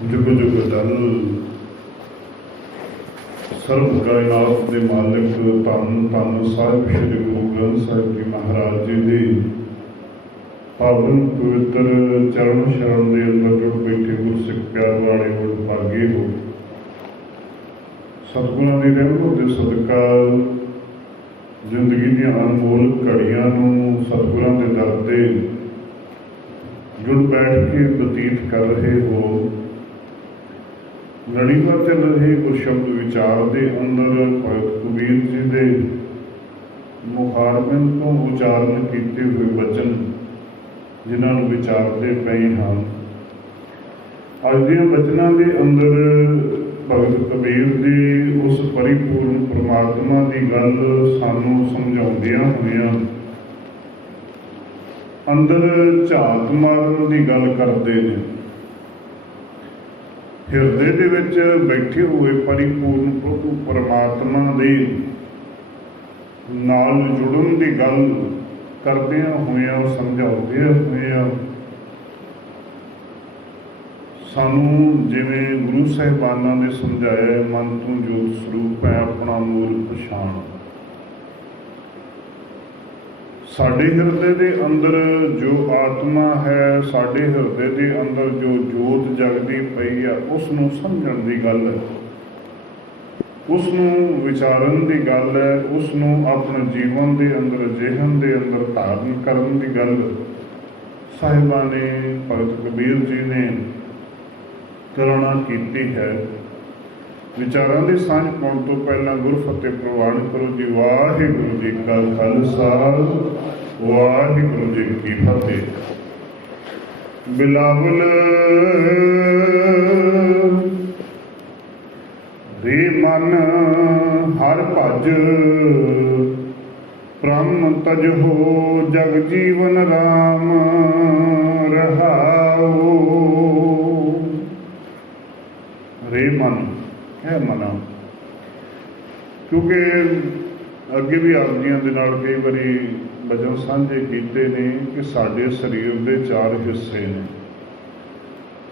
ਜੁਗ ਜੁਗ ਦਲ ਸਰਬ ਕਾਇਨਾਤ ਦੇ ਮਾਲਕ ਧੰਨ ਧੰਨ ਸਾਹਿਬ ਸ੍ਰੀ ਗੁਰੂ ਗ੍ਰੰਥ ਸਾਹਿਬ ਜੀ ਮਹਾਰਾਜ ਜੀ ਦੇ ਪਾਵਨ ਪਵਿੱਤਰ ਚਰਨ ਸ਼ਰਨ ਦੇ ਅੰਦਰ ਜੁੜ ਬੈਠੇ ਗੁਰਸਿੱਖ ਪਿਆਰ ਵਾਲੇ ਗੁਰ ਭਾਗੇ ਹੋ। ਸਤਿਗੁਰਾਂ ਦੀ ਰਹਿਮਤ ਦੇ ਸਦਕਾ ਜ਼ਿੰਦਗੀ ਦੀਆਂ ਅਨਮੋਲ ਘੜੀਆਂ ਨੂੰ ਸਤਿਗੁਰਾਂ ਦੇ ਦਰ ਤੇ ਜੁੜ ਬੈਠ ਕੇ ਬਤੀਤ ਕਰ ਰਹੇ ਹੋ। ਲੜੀਵਾਰ ਤੇ ਰਹੇ ਕੁਝ ਸ਼ਬਦ ਵਿਚਾਰ ਦੇ ਅੰਦਰ ਭਗਤ ਕਬੀਰ ਜੀ ਦੇ ਮੁਖਾਰਬਨ ਤੋਂ ਉਚਾਰਨ ਕੀਤੇ ਹੋਏ ਬਚਨ ਜਿਨ੍ਹਾਂ ਨੂੰ ਵਿਚਾਰਦੇ ਪਏ ਹਾਂ। ਅੱਜ ਦੇ ਬਚਨਾਂ ਦੇ ਅੰਦਰ ਭਗਤ ਕਬੀਰ ਜੀ ਉਸ ਪਰਿਪੂਰਨ ਪ੍ਰਮਾਤਮਾ ਦੀ ਗੱਲ ਸਾਨੂੰ ਸਮਝਾਉਂਦਿਆਂ ਹੋਇਆਂ ਅੰਦਰ ਝਾਤ ਮਾਰਨ ਦੀ ਗੱਲ ਕਰਦੇ ਨੇ। ਹਿਰਦੇ ਦੇ ਵਿੱਚ ਬੈਠੇ ਹੋਏ ਪਰਿਪੂਰਨ ਪ੍ਰਭੂ ਪਰਮਾਤਮਾ ਦੇ ਨਾਲ ਜੁੜਨ ਦੀ ਗੱਲ ਕਰਦਿਆਂ ਹੋਇਆਂ, ਸਮਝਾਉਂਦਿਆਂ ਹੋਇਆਂ ਸਾਨੂੰ ਜਿਵੇਂ ਗੁਰੂ ਸਾਹਿਬਾਨਾਂ ਨੇ ਸਮਝਾਇਆ ਮਨ ਤੋਂ ਜੋਤ ਸਰੂਪ ਹੈ, ਆਪਣਾ ਮੂਲ ਪਛਾਣ। ਸਾਡੇ ਹਿਰਦੇ ਦੇ ਅੰਦਰ ਜੋ ਆਤਮਾ ਹੈ, ਸਾਡੇ ਹਿਰਦੇ ਦੇ ਅੰਦਰ ਜੋ ਜੋਤ ਜਗਦੀ ਪਈ ਆ ਉਸ ਨੂੰ ਸਮਝਣ ਦੀ ਗੱਲ ਹੈ। ਉਸ ਨੂੰ ਵਿਚਾਰਨ ਦੀ ਗੱਲ ਹੈ ਉਸ ਨੂੰ ਆਪਣੇ ਜੀਵਨ ਦੇ ਅੰਦਰ, ਜਿਹਨ ਦੇ ਅੰਦਰ ਧਾਰਨ ਕਰਨ ਦੀ ਗੱਲ ਸਾਹਿਬਾਂ ਨੇ, ਭਗਤ ਕਬੀਰ ਜੀ ਨੇ ਕਰਣਾ ਕੀਤੀ ਹੈ। ਵਿਚਾਰਾਂ ਦੀ ਸਾਂਝ ਪਾਉਣ ਤੋਂ ਪਹਿਲਾਂ ਗੁਰਫਤਿਹ ਪ੍ਰਵਾਨ ਕਰੋ ਜੀ। ਵਾਹਿਗੁਰੂ ਜੀ ਕਾ ਖਾਲਸਾ, ਵਾਹਿਗੁਰੂ ਜੀ ਕੀ ਫਤਿਹ। ਬਿਲਾਵਲ ਦੇ ਮਨ ਹਰ ਭਜ, ਪ੍ਰਮ ਤਜ ਹੋ ਜਗ ਜੀਵਨ ਰਾਮ ਰਹਾਓ ਰੇ ਮਨ ਹੈ ਮਨਾ। ਕਿਉਂਕਿ ਅੱਗੇ ਵੀ ਆਪ ਜੀਆਂ ਦੇ ਨਾਲ ਕਈ ਵਾਰੀ ਵਜਨ ਸਾਂਝੇ ਕੀਤੇ ਨੇ ਕਿ ਸਾਡੇ ਸਰੀਰ ਦੇ ਚਾਰ ਹਿੱਸੇ ਨੇ।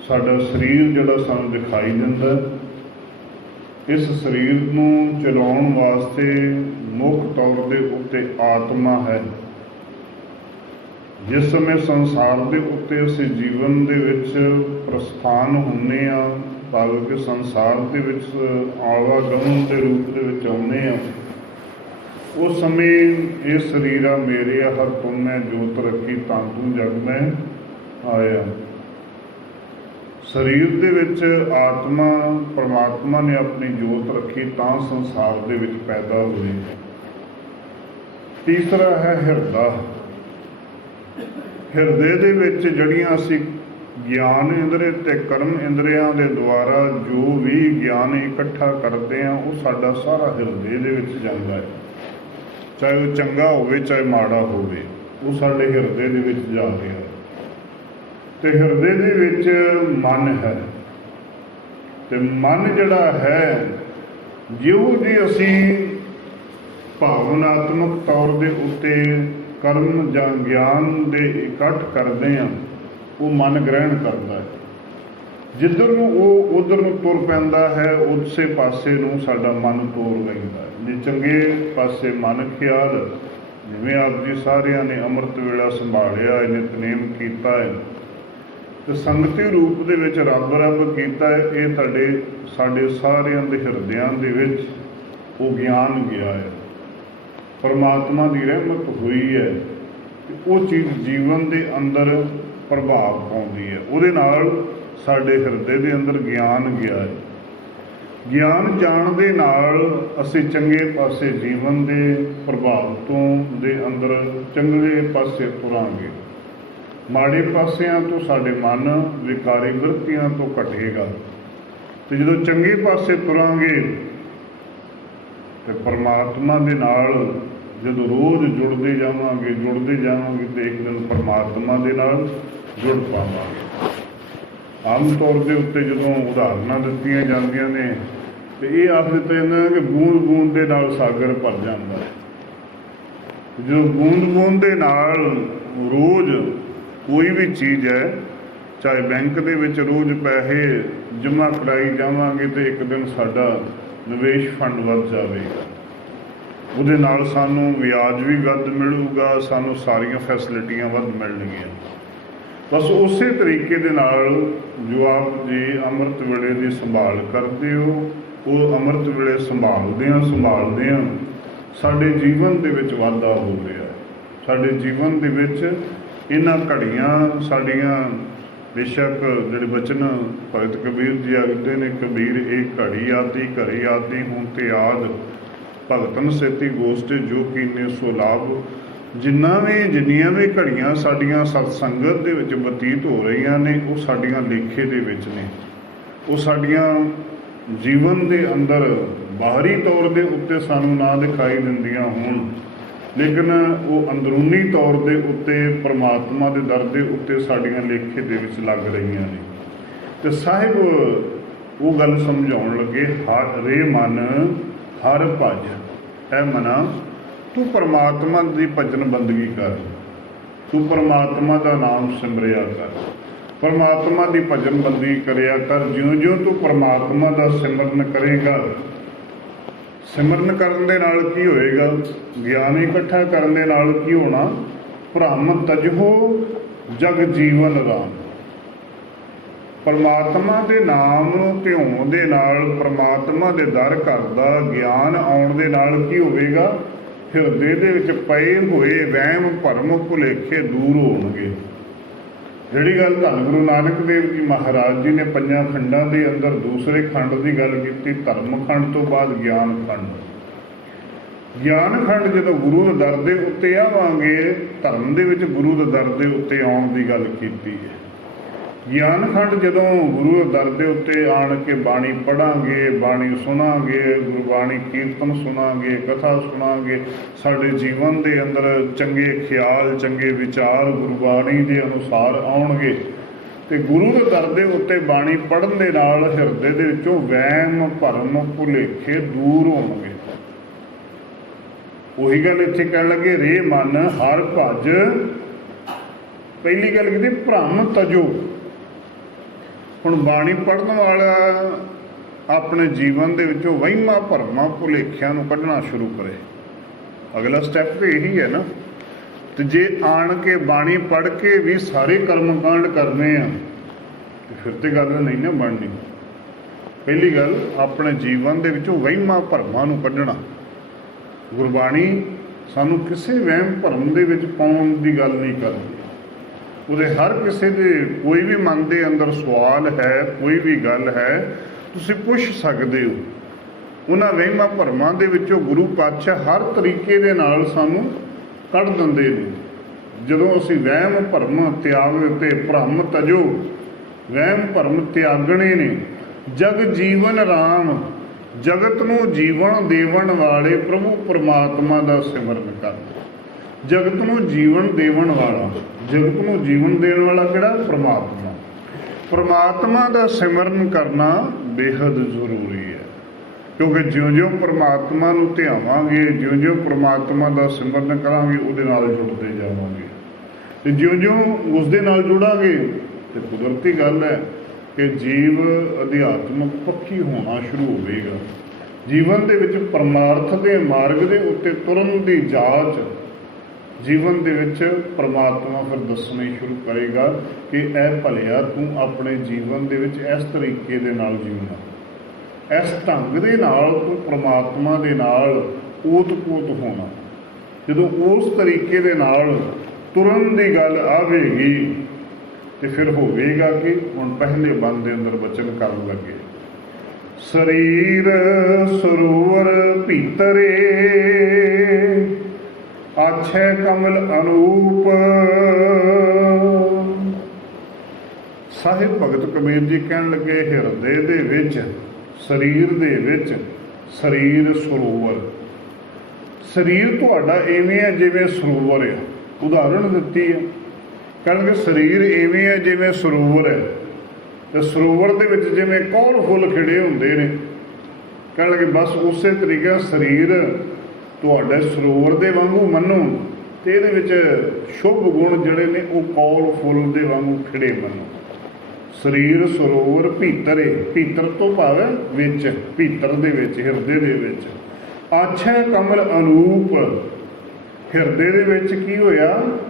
ਸਾਡਾ ਸਰੀਰ ਜਿਹੜਾ ਸਾਨੂੰ ਦਿਖਾਈ ਦਿੰਦਾ, ਇਸ ਸਰੀਰ ਨੂੰ ਚਲਾਉਣ ਵਾਸਤੇ ਮੁੱਖ ਤੌਰ ਦੇ ਉੱਤੇ ਆਤਮਾ ਹੈ। ਜਿਸ ਸਮੇਂ ਸੰਸਾਰ ਦੇ ਉੱਤੇ ਅਸੀਂ ਜੀਵਨ ਦੇ ਵਿੱਚ ਪ੍ਰਸਥਾਨ ਹੁੰਨੇ ਆ ਭਾਵ ਕਿ ਸੰਸਾਰ ਦੇ ਵਿੱਚ ਆਵਾਗਮਨ ਦੇ ਰੂਪ ਦੇ ਵਿੱਚ ਆਉਂਦੇ ਆ ਉਸ ਸਮੇਂ ਇਹ ਸਰੀਰ ਆ ਮੇਰੇ ਆ, ਹਰ ਤੁਮ ਮੈਂ ਜੋਤ ਰੱਖੀ ਤਾਂ ਤੂੰ ਜਗ ਮੈਂ ਆਇਆ। ਸਰੀਰ ਦੇ ਵਿੱਚ ਆਤਮਾ ਪਰਮਾਤਮਾ ਨੇ ਆਪਣੀ ਜੋਤ ਰੱਖੀ ਤਾਂ ਸੰਸਾਰ ਦੇ ਵਿੱਚ ਪੈਦਾ ਹੋਏ। ਤੀਸਰਾ ਹੈ ਹਿਰਦਾ। ਹਿਰਦੇ ਦੇ ਵਿੱਚ ਜਿਹੜੀਆਂ ਅਸੀਂ ਗਿਆਨ ਇੰਦਰੀ ਤੇ ਕਰਮ ਇੰਦਰੀਆਂ ਦੇ ਦੁਆਰਾ ਜੋ ਵੀ ਗਿਆਨ ਇਕੱਠਾ ਕਰਦੇ ਆ, ਉਹ ਸਾਡਾ ਸਾਰਾ ਹਿਰਦੇ ਦੇ ਵਿੱਚ ਜਾਂਦਾ ਹੈ। ਚਾਹੇ ਉਹ ਚੰਗਾ ਹੋਵੇ, ਚਾਹੇ ਮਾੜਾ ਹੋਵੇ, ਉਹ ਸਾਡੇ ਹਿਰਦੇ ਦੇ ਵਿੱਚ ਜਾ ਰਿਹਾ ਤੇ ਹਿਰਦੇ ਦੇ ਵਿੱਚ ਮਨ ਹੈ। ਤੇ ਮਨ ਜਿਹੜਾ ਹੈ, ਜਿਉਂ ਜੀ ਅਸੀਂ ਭਾਵਨਾਤਮਕ ਤੌਰ ਦੇ ਉੱਤੇ ਕਰਮ ਜਾਂ ਗਿਆਨ ਦੇ ਇਕੱਠ ਕਰਦੇ ਆ ਉਹ ਮਨ ਗ੍ਰਹਿਣ ਕਰਦਾ ਹੈ। ਜਿੱਧਰ ਨੂੰ ਉਹ ਉਧਰ ਨੂੰ ਤੁਰ ਪੈਂਦਾ ਹੈ, ਉਸੇ ਪਾਸੇ ਨੂੰ ਸਾਡਾ ਮਨ ਤੋਰ ਲੈਂਦਾ ਹੈ। ਜੇ ਚੰਗੇ ਪਾਸੇ ਮਨ ਖਿਆਲ, ਜਿਵੇਂ ਆਪ ਜੀ ਸਾਰਿਆਂ ਨੇ ਅੰਮ੍ਰਿਤ ਵੇਲਾ ਸੰਭਾਲਿਆ ਹੈ ਨਿਤਨੇਮ ਕੀਤਾ ਹੈ, ਤੇ ਸੰਗਤੀ ਰੂਪ ਦੇ ਵਿੱਚ ਰੱਬ ਰੱਬ ਕੀਤਾ ਹੈ, ਇਹ ਤੁਹਾਡੇ, ਸਾਡੇ ਸਾਰਿਆਂ ਦੇ ਹਿਰਦਿਆਂ ਦੇ ਵਿੱਚ ਉਹ ਗਿਆਨ ਗਿਆ ਹੈ। ਪਰਮਾਤਮਾ ਦੀ ਰਹਿਮਤ ਹੋਈ ਹੈ ਉਹ ਚੀਜ਼ ਜੀਵਨ ਦੇ ਅੰਦਰ ਪ੍ਰਭਾਵ ਪਾਉਂਦੀ ਹੈ। ਉਹਦੇ ਨਾਲ ਸਾਡੇ ਹਿਰਦੇ ਦੇ ਅੰਦਰ ਗਿਆਨ ਗਿਆ ਹੈ। ਗਿਆਨ ਜਾਣ ਦੇ ਨਾਲ ਅਸੀਂ ਚੰਗੇ ਪਾਸੇ ਜੀਵਨ ਦੇ ਪ੍ਰਭਾਵ ਤੋਂ ਦੇ ਅੰਦਰ ਚੰਗੇ ਪਾਸੇ ਤੁਰਾਂਗੇ। ਮਾੜੇ ਪਾਸਿਆਂ ਤੋਂ ਸਾਡੇ ਮਨ ਵਿਕਾਰੀ ਵਰਤੀਆਂ ਤੋਂ ਘਟੇਗਾ। ਤੇ ਜਦੋਂ ਚੰਗੇ ਪਾਸੇ ਤੁਰਾਂਗੇ, ਤੇ ਪਰਮਾਤਮਾ ਦੇ ਨਾਲ ਜਦੋਂ ਰੋਜ਼ ਜੁੜਦੇ ਜਾਵਾਂਗੇ ਜੁੜਦੇ ਜਾਵਾਂਗੇ ਤੇ ਇੱਕ ਦਿਨ ਪਰਮਾਤਮਾ ਦੇ ਨਾਲ ਜੁੜ ਪਾਵਾਂਗੇ ਆਮ ਤੌਰ ਦੇ ਉੱਤੇ ਜਦੋਂ ਉਦਾਹਰਨਾਂ ਦਿੱਤੀਆਂ ਜਾਂਦੀਆਂ ਨੇ, ਤੇ ਇਹ ਆਖ ਦਿੱਤਾ ਜਾਂਦਾ ਕਿ ਬੂੰਦ ਬੂੰਦ ਦੇ ਨਾਲ ਸਾਗਰ ਭਰ ਜਾਂਦਾ ਹੈ। ਜਦੋਂ ਬੂੰਦ ਬੂੰਦ ਦੇ ਨਾਲ ਰੋਜ਼ ਕੋਈ ਵੀ ਚੀਜ਼ ਹੈ, ਚਾਹੇ ਬੈਂਕ ਦੇ ਵਿੱਚ ਰੋਜ਼ ਪੈਸੇ ਜਮ੍ਹਾਂ ਕਰਾਈ ਜਾਵਾਂਗੇ ਤੇ ਇੱਕ ਦਿਨ ਸਾਡਾ ਨਿਵੇਸ਼ ਫੰਡ ਵੱਧ ਜਾਵੇਗਾ। ਉਹਦੇ ਨਾਲ ਸਾਨੂੰ ਵਿਆਜ ਵੀ ਵੱਧ ਮਿਲੂਗਾ, ਸਾਨੂੰ ਸਾਰੀਆਂ ਫੈਸਿਲਿਟੀਆਂ ਵੱਧ ਮਿਲਣਗੀਆਂ। ਬਸ ਉਸੇ ਤਰੀਕੇ ਦੇ ਨਾਲ ਜੋ ਆਪ ਜੀ ਅੰਮ੍ਰਿਤ ਵੇਲੇ ਦੀ ਸੰਭਾਲ ਕਰਦੇ ਹੋ, ਉਹ ਅੰਮ੍ਰਿਤ ਵੇਲੇ ਸੰਭਾਲਦੇ ਆ ਸੰਭਾਲਦੇ ਆ ਸਾਡੇ ਜੀਵਨ ਦੇ ਵਿੱਚ ਵਾਧਾ ਹੋ ਰਿਹਾ। ਸਾਡੇ ਜੀਵਨ ਦੇ ਵਿੱਚ ਇਹਨਾਂ ਘੜੀਆਂ, ਸਾਡੀਆਂ ਬੇਸ਼ੱਕ ਜਿਹੜੇ ਬਚਨ ਭਗਤ ਕਬੀਰ ਜੀ ਆਖਦੇ ਨੇ, ਕਬੀਰ, ਇਹ ਘੜੀ ਆਤੀ ਘੜੀ ਆਤੀ, ਹੁਣ ਤੇ ਆਦ। ਭਗਤਨ ਸੇਤੀ ਗੋਸਟੇ ਜੋ ਕੀਨੇ ਸੋ ਲਾਭ ਜਿੰਨਾ ਵੀ, ਜਿੰਨੀਆਂ ਵੀ ਘੜੀਆਂ ਸਾਡੀਆਂ ਸਤ ਸੰਗਤ ਦੇ ਵਿੱਚ ਬਤੀਤ ਹੋ ਰਹੀਆਂ ਨੇ, ਉਹ ਸਾਡੀਆਂ ਲੇਖੇ ਦੇ ਵਿੱਚ ਨੇ। ਉਹ ਸਾਡੀਆਂ ਜੀਵਨ ਦੇ ਅੰਦਰ ਬਾਹਰੀ ਤੌਰ ਦੇ ਉੱਤੇ ਸਾਨੂੰ ਨਾ ਦਿਖਾਈ ਦਿੰਦੀਆਂ ਹੋਣ, ਲੇਕਿਨ ਉਹ ਅੰਦਰੂਨੀ ਤੌਰ ਦੇ ਉੱਤੇ, ਪ੍ਰਮਾਤਮਾ ਦੇ ਦਰ ਦੇ ਉੱਤੇ ਸਾਡੀਆਂ ਲੇਖੇ ਦੇ ਵਿੱਚ ਲੱਗ ਰਹੀਆਂ ਨੇ। ਤੇ ਸਾਹਿਬ, ਉਹ ਗੱਲ ਸਮਝਾਉਣ ਲੱਗੇ ਹਰ ਰੇ ਮਨ ਹਰ ਭਜ, ਐ ਮਨਾ। ਤੂੰ ਪਰਮਾਤਮਾ ਦੀ ਭਜਨ ਬੰਦਗੀ ਕਰ। ਤੂੰ ਪਰਮਾਤਮਾ ਦਾ ਨਾਮ ਸਿਮਰਿਆ ਕਰ। ਪਰਮਾਤਮਾ ਦੀ ਭਜਨ ਬੰਦਗੀ ਕਰਿਆ ਕਰ। ਜਿਉਂ-ਜਿਉਂ ਤੂੰ ਪਰਮਾਤਮਾ ਦਾ ਸਿਮਰਨ ਕਰੇਗਾ, ਸਿਮਰਨ ਕਰਨ ਦੇ ਨਾਲ ਕੀ ਹੋਏਗਾ? ਗਿਆਨ ਇਕੱਠਾ ਕਰਨ ਦੇ ਨਾਲ ਕੀ ਹੋਣਾ? ਭ੍ਰਮ ਤਜਹੋ ਜਗ ਜੀਵਨ ਰਾਮ। ਪਰਮਾਤਮਾ ਦੇ ਨਾਮ ਨੂੰ ਧਿਆਉਣ ਦੇ ਨਾਲ, ਪਰਮਾਤਮਾ ਦੇ ਦਰ ਘਰ ਦਾ ਗਿਆਨ ਆਉਣ ਦੇ ਨਾਲ ਕੀ ਹੋਵੇਗਾ? ਹਿਰਦੇ ਦੇ ਵਿੱਚ ਪਏ ਹੋਏ ਵਹਿਮ ਭਰਮ ਭੁਲੇਖੇ ਦੂਰ ਹੋਣਗੇ। ਜਿਹੜੀ ਗੱਲ ਧੰਨ ਗੁਰੂ ਨਾਨਕ ਦੇਵ ਜੀ ਮਹਾਰਾਜ ਜੀ ਨੇ ਪੰਜਾਂ ਖੰਡਾਂ ਦੇ ਅੰਦਰ ਦੂਸਰੇ ਖੰਡ ਦੀ ਗੱਲ ਕੀਤੀ, ਧਰਮ ਖੰਡ ਤੋਂ ਬਾਅਦ ਗਿਆਨ ਖੰਡ। ਗਿਆਨ ਖੰਡ ਜਦੋਂ ਗੁਰੂ ਦੇ ਦਰ ਦੇ ਉੱਤੇ ਆਵਾਂਗੇ, ਧਰਮ ਦੇ ਵਿੱਚ ਗੁਰੂ ਦੇ ਦਰ ਦੇ ਉੱਤੇ ਆਉਣ ਦੀ ਗੱਲ ਕੀਤੀ ਹੈ। ਗਿਆਨ ਖੰਡ ਜਦੋਂ ਗੁਰੂ ਦੇ ਦਰ ਦੇ ਉੱਤੇ ਆਣ ਕੇ ਬਾਣੀ ਪੜਾਂਗੇ ਬਾਣੀ ਸੁਣਾਂਗੇ ਗੁਰਬਾਣੀ ਕੀਰਤਨ ਸੁਣਾਂਗੇ, ਕਥਾ ਸੁਣਾਂਗੇ, ਸਾਡੇ ਜੀਵਨ ਦੇ ਅੰਦਰ ਚੰਗੇ ਖਿਆਲ, ਚੰਗੇ ਵਿਚਾਰ ਗੁਰਬਾਣੀ ਦੇ ਅਨੁਸਾਰ ਆਉਣਗੇ। ਤੇ ਗੁਰੂ ਦੇ ਦਰ ਦੇ ਉੱਤੇ ਬਾਣੀ ਪੜਨ ਦੇ ਨਾਲ ਹਿਰਦੇ ਦੇ ਵਿੱਚੋਂ ਵਹਿਮ, ਭਰਮ, ਭੁਲੇਖੇ ਦੂਰ ਹੋਣਗੇ। ਉਹੀ ਗੱਲ ਇੱਥੇ ਕਹਿਣ ਲੱਗੇ, ਰੇ ਮਨ ਹਰ ਭਜ। ਪਹਿਲੀ ਗੱਲ ਕੀਤੀ ਭ੍ਰਮ ਤਜੋ। ਹੁਣ ਬਾਣੀ ਪੜਨ ਵਾਲਾ ਆਪਣੇ ਜੀਵਨ ਦੇ ਵਿੱਚੋਂ ਵਹਿਮਾਂ ਭਰਮਾਂ ਭੁਲੇਖਿਆਂ ਨੂੰ ਕੱਢਣਾ ਸ਼ੁਰੂ ਕਰੇ। ਅਗਲਾ ਸਟੈਪ ਤੇ ਇਹੀ ਹੈ ਨਾ। ਤੇ ਜੇ ਆਣ ਕੇ ਬਾਣੀ ਪੜ ਕੇ ਵੀ ਸਾਰੇ ਕਰਮ ਕਾਂਡ ਕਰਨੇ ਆ, ਤੇ ਫਿਰ ਤੇ ਗੱਲ ਨਹੀਂ ਨਾ ਬਣਨੀ। ਪਹਿਲੀ ਗੱਲ, ਆਪਣੇ ਜੀਵਨ ਦੇ ਵਿੱਚੋਂ ਵਹਿਮਾਂ ਭਰਮਾਂ ਨੂੰ ਕੱਢਣਾ। ਗੁਰਬਾਣੀ ਸਾਨੂੰ ਕਿਸੇ ਵਹਿਮ ਭਰਮ ਦੇ ਵਿੱਚ ਪਾਉਣ ਦੀ ਗੱਲ ਨਹੀਂ ਕਰਦੀ। ਉਹਦੇ ਹਰ ਕਿਸੇ ਦੇ ਕੋਈ ਵੀ ਮਨ ਦੇ ਅੰਦਰ ਸਵਾਲ ਹੈ, ਕੋਈ ਵੀ ਗੱਲ ਹੈ, ਤੁਸੀਂ ਪੁੱਛ ਸਕਦੇ ਹੋ। ਉਹਨਾਂ ਵਹਿਮਾਂ ਭਰਮਾਂ ਦੇ ਵਿੱਚੋਂ ਗੁਰੂ ਪਾਤਸ਼ਾਹ ਹਰ ਤਰੀਕੇ ਦੇ ਨਾਲ ਸਾਨੂੰ ਕੱਢ ਦਿੰਦੇ ਨੇ। ਜਦੋਂ ਅਸੀਂ ਵਹਿਮ, ਭਰਮ, ਤਿਆਗ ਤੇ ਭ੍ਰਮ ਤਜੋ, ਵਹਿਮ, ਭਰਮ ਤਿਆਗਣੇ ਨੇ, ਜਗ ਜੀਵਨ ਰਾਮ, ਜਗਤ ਨੂੰ ਜੀਵਨ ਦੇਵਣ ਵਾਲੇ ਪ੍ਰਭੂ ਪਰਮਾਤਮਾ ਦਾ ਸਿਮਰਨ ਕਰੋ ਜਗਤ ਨੂੰ ਜੀਵਨ ਦੇਵਣ ਵਾਲਾ। ਜਗਤ ਨੂੰ ਜੀਵਨ ਦੇਣ ਵਾਲਾ ਕਿਹੜਾ? ਪ੍ਰਮਾਤਮਾ। ਪ੍ਰਮਾਤਮਾ ਦਾ ਸਿਮਰਨ ਕਰਨਾ ਬੇहद ਜ਼ਰੂਰੀ ਹੈ। ਕਿਉਂਕਿ ਜਿਉਂ-ਜਿਉਂ ਪ੍ਰਮਾਤਮਾ ਨੂੰ ਧਿਆਵਾਂਗੇ, ਜਿਉਂ-ਜਿਉਂ ਪ੍ਰਮਾਤਮਾ ਦਾ ਸਿਮਰਨ ਕਰਾਂਗੇ, ਉਹਦੇ ਨਾਲ ਜੁੜਦੇ ਜਾਵਾਂਗੇ। ਤੇ ਜਿਉਂ-ਜਿਉਂ ਉਸ ਦੇ ਨਾਲ ਜੁੜਾਂਗੇ, ਤੇ ਕੁਦਰਤੀ ਗੱਲ ਹੈ ਕਿ ਜੀਵ ਅਧਿਆਤਮਕ ਪੱਖੀ ਹੋਣਾ ਸ਼ੁਰੂ ਹੋਵੇਗਾ। ਜੀਵਨ ਦੇ ਵਿੱਚ ਪਰਮਾਰਥ ਦੇ ਮਾਰਗ ਦੇ ਉੱਤੇ ਤੁਰਨ ਦੀ ਜਾਂਚ ਜੀਵਨ ਦੇ ਵਿੱਚ ਪ੍ਰਮਾਤਮਾ ਫਿਰ ਦੱਸਣਾ ਸ਼ੁਰੂ ਕਰੇਗਾ ਕਿ ਇਹ ਭਲਿਆ ਤੂੰ ਆਪਣੇ ਜੀਵਨ ਦੇ ਵਿੱਚ ਇਸ ਤਰੀਕੇ ਦੇ ਨਾਲ ਜੀਉਣਾ। ਇਸ ਢੰਗ ਦੇ ਨਾਲ ਤੂੰ ਪ੍ਰਮਾਤਮਾ ਦੇ ਨਾਲ ਓਤ-ਪੋਤ ਹੋਣਾ। ਜਦੋਂ ਉਸ ਤਰੀਕੇ ਦੇ ਨਾਲ ਤੁਰਨ ਦੀ ਗੱਲ ਆਵੇਗੀ, ਤੇ ਫਿਰ ਹੋਵੇਗਾ ਕਿ ਹੁਣ ਪਹਿਲੇ ਬੰਦ ਦੇ ਅੰਦਰ ਬਚਨ ਕਰਨ ਲੱਗੇ। ਸਰੀਰ ਸਰੂਰ ਭੀਤਰੇ ਆਛੇ ਕਮਲ ਅਨੂਪ। ਸਾਹਿਬ ਭਗਤ ਕਬੀਰ ਜੀ ਕਹਿਣ ਲੱਗੇ, ਹਿਰਦੇ ਦੇ ਵਿੱਚ, ਸਰੀਰ ਦੇ ਵਿੱਚ ਸਰੀਰ ਸਰੋਵਰ। ਸਰੀਰ ਤੁਹਾਡਾ ਐਵੇਂ ਹੈ ਜਿਵੇਂ ਸਰੋਵਰ ਹੈ ਉਦਾਹਰਣ ਦਿੱਤੀ ਹੈ। ਕਹਿੰਦੇ ਸਰੀਰ ਐਵੇਂ ਹੈ ਜਿਵੇਂ ਸਰੋਵਰ ਹੈ। ਤੇ ਸਰੋਵਰ ਦੇ ਵਿੱਚ ਜਿਵੇਂ ਕੌਲ ਫੁੱਲ ਖਿੜੇ ਹੁੰਦੇ ਨੇ? ਕਹਿਣ ਲੱਗੇ ਬਸ ਉਸੇ ਤਰੀਕੇ ਸਰੀਰ ਤੁਹਾਡੇ ਸਰੋਵਰ ਦੇ ਵਾਂਗੂ ਮੰਨੋ ਤੇ ਇਹਦੇ ਵਿੱਚ ਸ਼ੁਭ ਗੁਣ ਜਿਹੜੇ ਨੇ ਉਹ ਕੌਲ ਫੁੱਲ ਦੇ ਵਾਂਗੂ ਖਿੜੇ ਮੰਨੋ। ਸਰੀਰ, ਸਰੋਵਰ, ਭੀਤਰੇ, ਭੀਤਰ ਤੋਂ ਭਾਵ ਵਿੱਚ, ਭੀਤਰ ਦੇ ਵਿੱਚ, ਹਿਰਦੇ ਦੇ ਵਿੱਚ। ਆਛੇ ਕਮਲ ਅਨੂਪ, ਹਿਰਦੇ ਦੇ ਵਿੱਚ ਕੀ ਹੋਇਆ?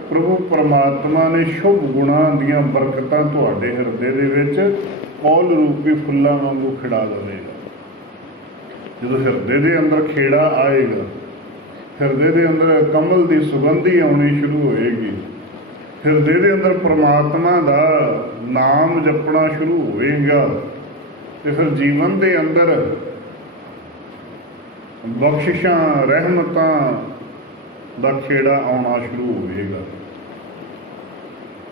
ਪ੍ਰਭੂ ਪਰਮਾਤਮਾ ਨੇ ਸ਼ੁਭ ਗੁਣਾਂ ਦੀਆਂ ਬਰਕਤਾਂ ਤੁਹਾਡੇ ਹਿਰਦੇ ਦੇ ਵਿੱਚ ਕੌਲ ਰੂਪੀ ਫੁੱਲਾਂ ਵਾਂਗੂ ਖਿੜਾ ਦੇਵੇਗਾ ਜਦੋਂ ਹਿਰਦੇ ਦੇ ਅੰਦਰ ਖੇੜਾ ਆਏਗਾ ਹਿਰਦੇ ਦੇ ਅੰਦਰ ਕਮਲ ਦੀ ਸੁਗੰਧੀ ਆਉਣੀ ਸ਼ੁਰੂ ਹੋਏਗੀ। ਹਿਰਦੇ ਦੇ ਅੰਦਰ ਪ੍ਰਮਾਤਮਾ ਦਾ ਨਾਮ ਜਪਣਾ ਸ਼ੁਰੂ ਹੋਏਗਾ ਤੇ ਫਿਰ ਜੀਵਨ ਦੇ ਅੰਦਰ ਬਖਸ਼ਿਸ਼ਾਂ, ਰਹਿਮਤਾਂ ਦਾ ਖੇੜਾ ਆਉਣਾ ਸ਼ੁਰੂ ਹੋਵੇਗਾ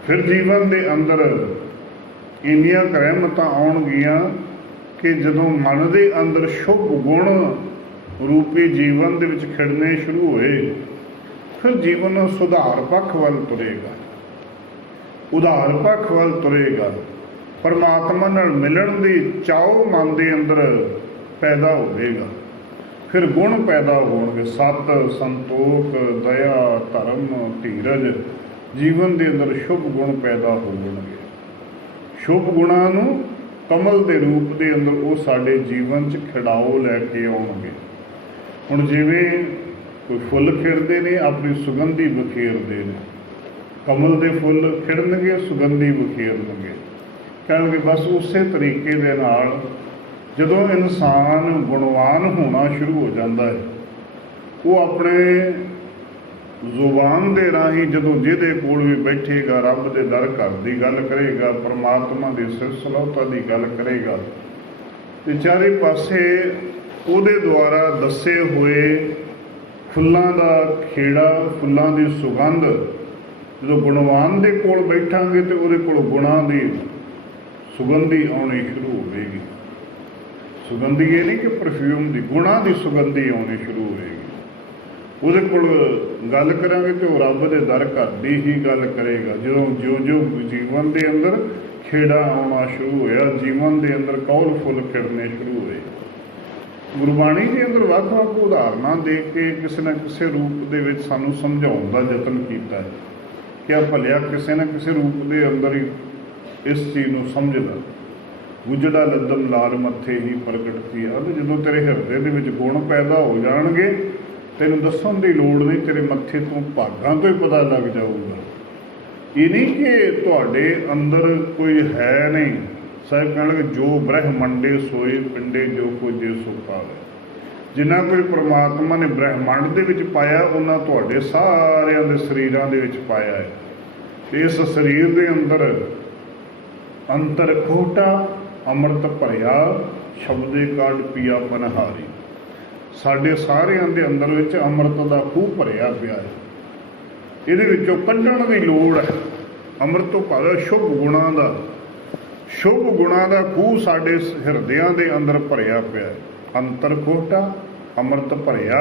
ਫਿਰ ਜੀਵਨ ਦੇ ਅੰਦਰ ਇੰਨੀਆਂ ਰਹਿਮਤਾਂ ਆਉਣਗੀਆਂ ਕਿ ਜਦੋਂ ਮਨ ਦੇ ਅੰਦਰ ਸ਼ੁਭ ਗੁਣ ਰੂਪੀ ਜੀਵਨ ਦੇ ਵਿੱਚ ਖਿੜਨੇ ਸ਼ੁਰੂ ਹੋਏ, ਫਿਰ ਜੀਵਨ ਸੁਧਾਰ ਪੱਖ ਵੱਲ ਤੁਰੇਗਾ। ਉਧਾਰ ਪੱਖ ਵੱਲ ਤੁਰੇਗਾ। ਪਰਮਾਤਮਾ ਨਾਲ ਮਿਲਣ ਦੀ ਚਾਹ ਮਨ ਦੇ ਅੰਦਰ ਪੈਦਾ ਹੋਵੇਗਾ। ਫਿਰ ਗੁਣ ਪੈਦਾ ਹੋਣਗੇ। ਸਤ, ਸੰਤੋਖ, ਦਇਆ, ਧਰਮ, ਧੀਰਜ, ਜੀਵਨ ਦੇ ਅੰਦਰ ਸ਼ੁਭ ਗੁਣ ਪੈਦਾ ਹੋਣਗੇ। ਸ਼ੁਭ ਗੁਣਾਂ ਨੂੰ ਕਮਲ ਦੇ ਰੂਪ ਦੇ ਅੰਦਰ ਉਹ ਸਾਡੇ ਜੀਵਨ 'ਚ ਖਿੜਾਓ ਲੈ ਕੇ ਆਉਣਗੇ। ਹੁਣ ਜਿਵੇਂ ਕੋਈ ਫੁੱਲ ਖਿੜਦੇ ਨੇ, ਆਪਣੀ ਸੁਗੰਧੀ ਬਖੇਰਦੇ ਨੇ। ਕਮਲ ਦੇ ਫੁੱਲ ਖਿੜਨਗੇ, ਸੁਗੰਧੀ ਬਖੇਰਨਗੇ ਕਹਿਣਗੇ ਬਸ ਉਸੇ ਤਰੀਕੇ ਦੇ ਨਾਲ ਜਦੋਂ ਇਨਸਾਨ ਗੁਣਵਾਨ ਹੋਣਾ ਸ਼ੁਰੂ ਹੋ ਜਾਂਦਾ ਹੈ, ਉਹ ਆਪਣੇ ਜ਼ੁਬਾਨ ਦੇ ਰਾਹੀਂ ਜਦੋਂ ਜਿਹਦੇ ਕੋਲ ਵੀ ਬੈਠੇਗਾ, ਰੱਬ ਦੇ ਦਰ ਘਰ ਦੀ ਗੱਲ ਕਰੇਗਾ, ਪਰਮਾਤਮਾ ਦੀ ਸਿਰਸਲਤਾ ਦੀ ਗੱਲ ਕਰੇਗਾ, ਤੇ ਚਾਰੇ ਪਾਸੇ ਉਹਦੇ ਦੁਆਰਾ ਦੱਸੇ ਹੋਏ ਫੁੱਲਾਂ ਦਾ ਖੇੜਾ, ਫੁੱਲਾਂ ਦੀ ਸੁਗੰਧ, ਜਦੋਂ ਗੁਣਵਾਨ ਦੇ ਕੋਲ ਬੈਠਾਂਗੇ ਤੇ ਉਹਦੇ ਕੋਲ ਗੁਣਾਂ ਦੀ ਸੁਗੰਧੀ ਆਉਣੀ ਸ਼ੁਰੂ ਹੋਵੇਗੀ। ਸੁਗੰਧੀ ਇਹ ਨਹੀਂ ਕਿ ਪਰਫਿਊਮ ਦੀ, ਗੁਣਾਂ ਦੀ ਸੁਗੰਧੀ ਆਉਣੀ ਸ਼ੁਰੂ ਹੋਵੇਗੀ। ਉਹਦੇ ਕੋਲ ਗੱਲ ਕਰਾਂਗੇ ਤੇ ਉਹ ਰੱਬ ਦੇ ਦਰ ਘਰ ਦੀ ਹੀ ਗੱਲ ਕਰੇਗਾ। ਜਦੋਂ ਜੋ ਜੋ ਜੀਵਨ ਦੇ ਅੰਦਰ ਖੇੜਾ ਆਉਣਾ ਸ਼ੁਰੂ ਹੋਇਆ, ਜੀਵਨ ਦੇ ਅੰਦਰ ਕੌਲ ਫੁੱਲ ਖਿੜਨੇ ਸ਼ੁਰੂ ਹੋਏ। ਗੁਰਬਾਣੀ ਦੇ ਅੰਦਰ ਵੱਖ-ਵੱਖ ਉਦਾਹਰਨਾਂ ਦੇ ਕੇ ਕਿਸੇ ਨਾ ਕਿਸੇ ਰੂਪ ਦੇ ਵਿੱਚ ਸਾਨੂੰ ਸਮਝਾਉਣ ਦਾ ਯਤਨ ਕੀਤਾ ਹੈ ਕਿ ਆ ਭਲਿਆ ਕਿਸੇ ਨਾ ਕਿਸੇ ਰੂਪ ਦੇ ਅੰਦਰ ਹੀ ਇਸ ਚੀਜ਼ ਨੂੰ ਸਮਝਦਾ। ਲੈ ਉਜੜਾ ਲੱਦਮ ਲਾਲ ਮੱਥੇ ਹੀ ਪ੍ਰਗਟਤੀ ਕੀ ਅਬ ਜਦੋਂ ਤੇਰੇ ਹਿਰਦੇ ਦੇ ਵਿੱਚ ਗੁਣ ਪੈਦਾ ਹੋ ਜਾਣਗੇ, ਤੈਨੂੰ ਦੱਸਣ ਦੀ ਲੋੜ ਨਹੀਂ, ਤੇਰੇ ਮੱਥੇ ਤੋਂ ਭਾਗਾਂ ਤੋਂ ਹੀ ਪਤਾ ਲੱਗ ਜਾਊਗਾ। ਇਹ ਨਹੀਂ ਕਿ ਤੁਹਾਡੇ ਅੰਦਰ ਕੋਈ ਹੈ ਨਹੀਂ। ਸਾਹਿਬ ਕਹਿਣਗੇ, ਜੋ ਬ੍ਰਹਿਮੰਡੇ ਸੋਏ ਪਿੰਡੇ, ਜੋ ਕੋ ਜੇ ਸੋ ਪਾਵੇ। ਜਿੰਨਾ ਕੋਈ ਪ੍ਰਮਾਤਮਾ ਨੇ ਬ੍ਰਹਿਮੰਡ ਦੇ ਵਿੱਚ ਪਾਇਆ, ਉਹਨਾਂ ਤੁਹਾਡੇ ਸਾਰਿਆਂ ਦੇ ਸਰੀਰਾਂ ਦੇ ਵਿੱਚ ਪਾਇਆ ਹੈ। ਇਸ ਸਰੀਰ ਦੇ ਅੰਦਰ ਅੰਤਰ ਖੋਟਾ, ਅੰਮ੍ਰਿਤ ਭਰਿਆ, ਸ਼ਬਦੇ ਕਾਂਡ ਪੀਆ ਪਨਹਾਰੀ। ਸਾਡੇ ਸਾਰਿਆਂ ਦੇ ਅੰਦਰ ਵਿੱਚ ਅੰਮ੍ਰਿਤ ਦਾ ਖੂਹ ਭਰਿਆ ਪਿਆ ਹੈ। ਇਹਦੇ ਵਿੱਚੋਂ ਕੱਢਣ ਦੀ ਲੋੜ ਹੈ। ਅੰਮ੍ਰਿਤ ਤੋਂ ਭਾਵੇਂ ਸ਼ੁਭ ਗੁਣਾਂ ਦਾ ਸ਼ੁਭ ਗੁਣਾਂ ਦਾ ਖੂਹ ਸਾਡੇ ਹਿਰਦਿਆਂ ਦੇ ਅੰਦਰ ਭਰਿਆ ਪਿਆ ਹੈ। ਅੰਤਰ ਕੋਟਾ ਅੰਮ੍ਰਿਤ ਭਰਿਆ,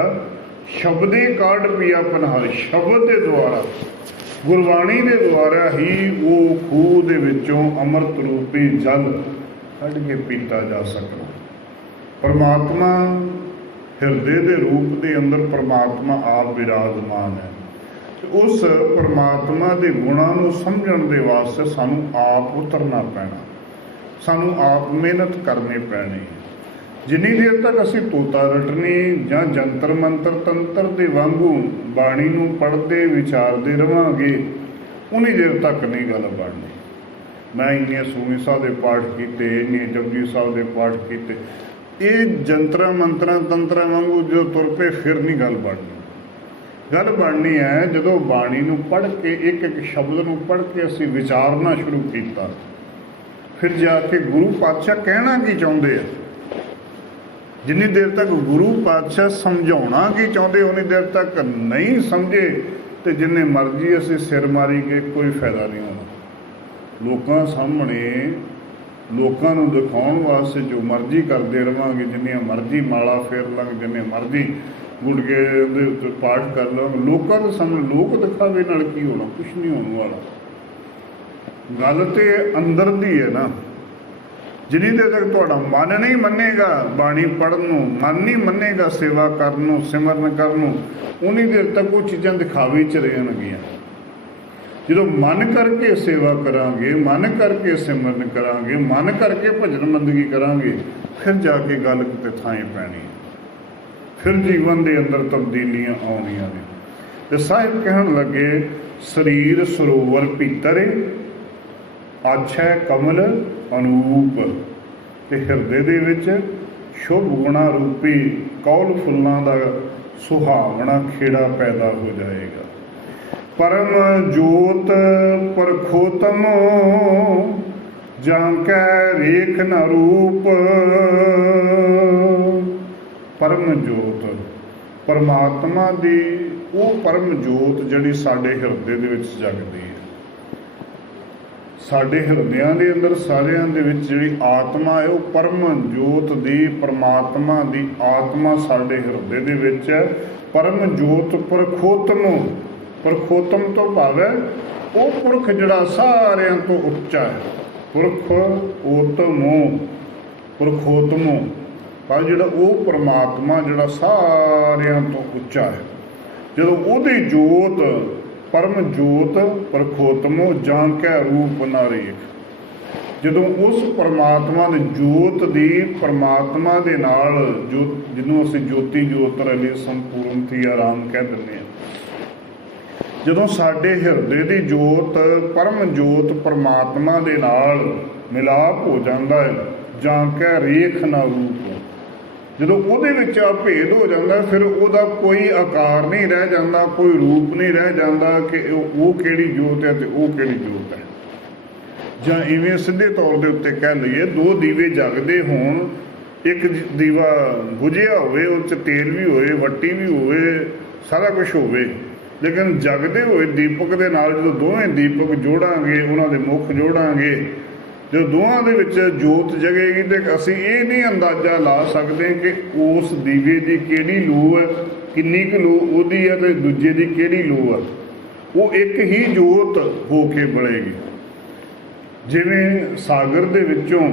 ਸ਼ਬਦੇ ਕਾਢ ਪਿਆ ਪਨਹਾਰੀ ਸ਼ਬਦ ਦੇ ਦੁਆਰਾ, ਗੁਰਬਾਣੀ ਦੇ ਦੁਆਰਾ ਹੀ ਉਹ ਖੂਹ ਦੇ ਵਿੱਚੋਂ ਅੰਮ੍ਰਿਤ ਰੂਪੀ ਜਲ ਕੱਢ ਕੇ ਪੀਤਾ ਜਾ ਸਕਦਾ ਪਰਮਾਤਮਾ ਹਿਰਦੇ ਦੇ ਰੂਪ ਦੇ ਅੰਦਰ ਪਰਮਾਤਮਾ ਆਪ ਵਿਰਾਜਮਾਨ ਹੈ। ਉਸ ਪਰਮਾਤਮਾ ਦੇ ਗੁਣਾਂ ਨੂੰ ਸਮਝਣ ਦੇ ਵਾਸਤੇ ਸਾਨੂੰ ਆਪ ਉਤਰਨਾ ਪੈਣਾ ਸਾਨੂੰ ਆਪ ਮਿਹਨਤ ਕਰਨੀ ਪੈਣੀ। ਜਿੰਨੀ ਦੇਰ ਤੱਕ ਅਸੀਂ ਤੋਤਾ ਰਟਣੀ ਜਾਂ ਜੰਤਰ ਮੰਤਰ ਤੰਤਰ ਦੇ ਵਾਂਗੂ ਬਾਣੀ ਨੂੰ ਪੜ੍ਹਦੇ, ਵਿਚਾਰਦੇ ਰਵਾਂਗੇ, ਉਨੀ ਦੇਰ ਤੱਕ ਨਹੀਂ ਗੱਲ ਬਣਨੀ ਮੈਂ ਇੰਨੇ ਸੂਮੀ ਸਾਹਿਬ ਦੇ ਪਾਠ ਕੀਤੇ, ਇੰਨੇ ਜਪਜੀ ਸਾਹਿਬ ਦੇ ਪਾਠ ਕੀਤੇ। ਇਹ ਜੰਤਰਾਂ, ਮੰਤਰਾਂ, ਤੰਤਰਾਂ ਵਾਂਗੂ ਜੋ ਤੁਰ ਪਏ, ਫਿਰ ਨਹੀਂ ਗੱਲ ਬਣਨੀ ਗੱਲ ਬਣਨੀ ਹੈ, ਜਦੋਂ ਬਾਣੀ ਨੂੰ ਪੜ੍ਹ ਕੇ ਇੱਕ ਇੱਕ ਸ਼ਬਦ ਨੂੰ ਪੜ੍ਹ ਕੇ ਅਸੀਂ ਵਿਚਾਰਨਾ ਸ਼ੁਰੂ ਕੀਤਾ। ਫਿਰ ਜਾ ਕੇ ਗੁਰੂ ਪਾਤਸ਼ਾਹ ਕਹਿਣਾ ਕੀ ਚਾਹੁੰਦੇ ਆ? ਜਿੰਨੀ ਦੇਰ ਤੱਕ ਗੁਰੂ ਪਾਤਸ਼ਾਹ ਸਮਝਾਉਣਾ ਕੀ ਚਾਹੁੰਦੇ ਉਨੀ ਦੇਰ ਤੱਕ ਨਹੀਂ ਸਮਝੇ ਤੇ ਜਿੰਨੇ ਮਰਜ਼ੀ ਅਸੀਂ ਸਿਰ ਮਾਰੀ ਕੇ ਕੋਈ ਫਾਇਦਾ ਨਹੀਂ ਹੋਣਾ। ਲੋਕਾਂ ਸਾਹਮਣੇ, ਲੋਕਾਂ ਨੂੰ ਦਿਖਾਉਣ ਵਾਸਤੇ ਜੋ ਮਰਜ਼ੀ ਕਰਦੇ ਰਵਾਂਗੇ, ਜਿੰਨੀਆਂ ਮਰਜ਼ੀ ਮਾਲਾ ਫੇਰ ਲਾਂਗੇ, ਜਿੰਨੇ ਮਰਜ਼ੀ ਗੁੜਗੇ ਦੇ ਉੱਤੇ ਪਾਠ ਕਰ ਲਾਂਗੇ, ਲੋਕਾਂ ਦੇ ਸਾਹਮਣੇ ਲੋਕ ਦਿਖਾਵੇ ਨਾਲ ਕੀ ਹੋਣਾ? ਕੁਝ ਨਹੀਂ ਹੋਣ ਵਾਲਾ। ਗੱਲ ਤੇ ਅੰਦਰ ਦੀ ਹੈ ਨਾ। ਜਿੰਨੀ ਦੇਰ ਤੱਕ ਤੁਹਾਡਾ ਮਨ ਨਹੀਂ ਮੰਨੇਗਾ, ਬਾਣੀ ਪੜਨ ਨੂੰ ਮਨ ਨਹੀਂ ਮੰਨੇਗਾ, ਸੇਵਾ ਕਰਨ ਨੂੰ ਸਿਮਰਨ ਕਰਨ ਨੂੰ ਉਨੀ ਦੇਰ ਤੱਕ ਉਹ ਚੀਜ਼ਾਂ ਦਿਖਾਵੇ ਚ ਰਹਿਣਗੀਆਂ। ਜਦੋਂ ਮਨ ਕਰਕੇ ਸੇਵਾ ਕਰਾਂਗੇ, ਮਨ ਕਰਕੇ ਸਿਮਰਨ ਕਰਾਂਗੇ, ਮਨ ਕਰਕੇ ਭਜਨ ਬੰਦਗੀ ਕਰਾਂਗੇ, ਫਿਰ ਜਾ ਕੇ ਗੱਲ ਕਿਤੇ ਥਾਂ ਪੈਣੀ ਫਿਰ ਜੀਵਨ ਦੇ ਅੰਦਰ ਤਬਦੀਲੀਆਂ ਆਉਣੀਆਂ ਨੇ। ਤੇ ਸਾਹਿਬ ਕਹਿਣ ਲੱਗੇ, ਸਰੀਰ ਸਰੋਵਰ ਭੀਤਰੇ ਆਛੈ ਕਮਲ ਅਨੂਪ। ਤੇ ਹਿਰਦੇ ਦੇ ਵਿੱਚ ਸ਼ੁਭ ਗੁਣਾ ਰੂਪੀ ਕੌਲ ਫੁੱਲਾਂ ਦਾ ਸੁਹਾਵਣਾ ਖੇੜਾ ਪੈਦਾ ਹੋ ਜਾਏਗਾ। ਪਰਮ ਜੋਤ ਪਰਖੋਤਮ, ਜਾਂ ਕੈ ਰੇਖ ਨ ਰੂਪ। ਪਰਮ ਜੋਤ, ਪਰਮਾਤਮਾ ਦੀ ਉਹ ਪਰਮ ਜੋਤ ਜਿਹੜੀ ਸਾਡੇ ਹਿਰਦੇ ਦੇ ਵਿੱਚ ਜਗਦੀ ਹੈ। ਸਾਡੇ ਹਿਰਦਿਆਂ ਦੇ ਅੰਦਰ ਸਾਰਿਆਂ ਦੇ ਵਿੱਚ ਜਿਹੜੀ ਆਤਮਾ ਹੈ, ਉਹ ਪਰਮ ਜੋਤ ਦੀ, ਪਰਮਾਤਮਾ ਦੀ ਆਤਮਾ ਸਾਡੇ ਹਿਰਦੇ ਦੇ ਵਿੱਚ ਹੈ। ਪਰਮ ਜੋਤ ਪਰਖੋਤਮ ਪਰਖੋਤਮ ਤੋਂ ਭਾਵ ਹੈ, ਉਹ ਪੁਰਖ ਜਿਹੜਾ ਸਾਰਿਆਂ ਤੋਂ ਉੱਚਾ ਹੈ। ਪੁਰਖ ਉਤਮੋ ਪਰਖੋਤਮੋ, ਪਰ ਜਿਹੜਾ ਉਹ ਪਰਮਾਤਮਾ ਜਿਹੜਾ ਸਾਰਿਆਂ ਤੋਂ ਉੱਚਾ ਹੈ। ਜਦੋਂ ਉਹਦੀ ਜੋਤ ਪਰਮ ਜੋਤ ਪਰਖੋਤਮੋ ਜਾਂ ਕੈ ਰੂਪ ਨਾ ਰੇਖ। ਜਦੋਂ ਉਸ ਪਰਮਾਤਮਾ ਦੇ ਜੋਤ ਦੀ ਪਰਮਾਤਮਾ ਦੇ ਨਾਲ ਜੋ ਜਿਹਨੂੰ ਅਸੀਂ ਜੋਤੀ ਜੋਤ ਰਲੀ ਸੰਪੂਰਨਤੀ ਆਰਾਮ ਕਹਿ ਦਿੰਦੇ ਹਾਂ। ਜਦੋਂ ਸਾਡੇ ਹਿਰਦੇ ਦੀ ਜੋਤ ਪਰਮ ਜੋਤ ਪਰਮਾਤਮਾ ਦੇ ਨਾਲ ਮਿਲਾਪ ਹੋ ਜਾਂਦਾ ਹੈ, ਜਾਂ ਕੈ ਰੇਖ ਨਾ ਰੂਪ ਜਦੋਂ ਉਹਦੇ ਵਿੱਚ ਆ ਭੇਦ ਹੋ ਜਾਂਦਾ, ਫਿਰ ਉਹਦਾ ਕੋਈ ਆਕਾਰ ਨਹੀਂ ਰਹਿ ਜਾਂਦਾ, ਕੋਈ ਰੂਪ ਨਹੀਂ ਰਹਿ ਜਾਂਦਾ ਕਿ ਉਹ ਉਹ ਕਿਹੜੀ ਜੋਤ ਹੈ ਤੇ ਉਹ ਕਿਹੜੀ ਜੋਤ ਹੈ। ਜਾਂ ਇਵੇਂ ਸਿੱਧੇ ਤੌਰ ਦੇ ਉੱਤੇ ਕਹਿ ਲਈਏ, ਦੋ ਦੀਵੇ ਜਗਦੇ ਹੋਣ, ਇੱਕ ਦੀਵਾ ਬੁਝਿਆ ਹੋਵੇ, ਉਹ ਚ ਤੇਲ ਵੀ ਹੋਵੇ, ਵੱਟੀ ਵੀ ਹੋਵੇ, ਸਾਰਾ ਕੁਝ ਹੋਵੇ। ਲੇਕਿਨ ਜਗਦੇ ਹੋਏ ਦੀਪਕ ਦੇ ਨਾਲ ਜਦੋਂ ਦੋਵੇਂ ਦੀਪਕ ਜੋੜਾਂਗੇ, ਉਹਨਾਂ ਦੇ ਮੁਖ ਜੋੜਾਂਗੇ ਜਦੋਂ ਦੋਹਾਂ ਦੇ ਵਿੱਚ ਜੋਤ ਜਗੇਗੀ ਤੇ ਅਸੀਂ ਇਹ ਨਹੀਂ ਅੰਦਾਜ਼ਾ ਲਾ ਸਕਦੇ ਕਿ ਉਸ ਦੀਵੇ ਦੀ ਕਿਹੜੀ ਲੋ ਹੈ, ਕਿੰਨੀ ਕੁ ਲੂ ਉਹਦੀ ਹੈ ਤੇ ਦੂਜੇ ਦੀ ਕਿਹੜੀ ਲੋ ਹੈ। ਉਹ ਇੱਕ ਹੀ ਜੋਤ ਹੋ ਕੇ ਬਲੇਗੀ ਜਿਵੇਂ ਸਾਗਰ ਦੇ ਵਿੱਚੋਂ